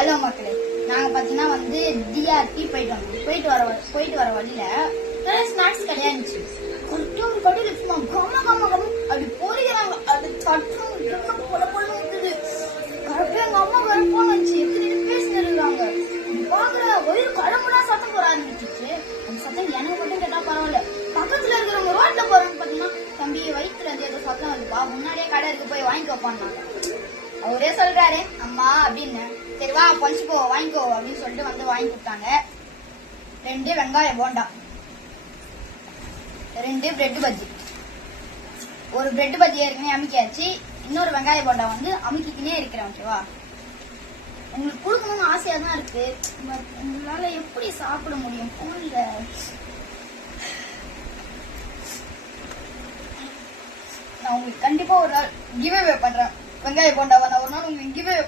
Hello மக்களே, நாங்க பாத்தீங்கன்னா வந்து டிஆர்பி போயிட்டு வர வழியில நிறைய ஸ்நாக்ஸ் கிடையாது. ஒரு கடையில சும்மா கம்ம கம்ம கம்ம அப்படி பொறிக்கிறாங்க. அது சட்டம் போல போல இருக்குது. கரெக்டா எங்க அம்மா வேற போன் வச்சு எப்படி பேசிட்டு இருக்காங்க. பாக்குற வயிறு கடம்புனா சத்தம் போட ஆரம்பிச்சிச்சு. அந்த சத்தம் எனக்கு மட்டும் கேட்டா பரவாயில்ல, பக்கத்துல இருக்கிறவங்க ரோட்ல போறோம்னு பாத்தீங்கன்னா, தம்பி வயிற்றுல இருந்து ஏதோ சத்தம் இருக்குப்பா, முன்னாடியே கடை இருக்கு போய் வாங்கிக்கோ பண்ணாங்க. அவரே சொல்றாரு அம்மா அப்படின்னு. சரி வா பழிச்சுக்கோ வாங்கிக்கோ அப்படின்னு சொல்லிட்டு வந்து வாங்கி கொடுத்தாங்க. 2 வெங்காய போண்டா, 2 பிரெட் பஜ்ஜி. ஒரு பிரெட் பஜ்ஜி ஏற்கனவே அமுக்கியாச்சு, இன்னொரு வெங்காய போண்டா வந்து அமுக்கிக்கினே இருக்கிறேன். ஓகேவா, உங்களுக்கு கொடுக்கணும்னு ஆசையா தான் இருக்கு, உங்களால எப்படி சாப்பிட முடியும் போன்ல. நான் உங்களுக்கு கண்டிப்பா ஒரு நாள் கிவ் அவே பண்றேன். வெங்காய போண்டாவை நான் ஒரு நாள் உங்களுக்கு கிவ் அவே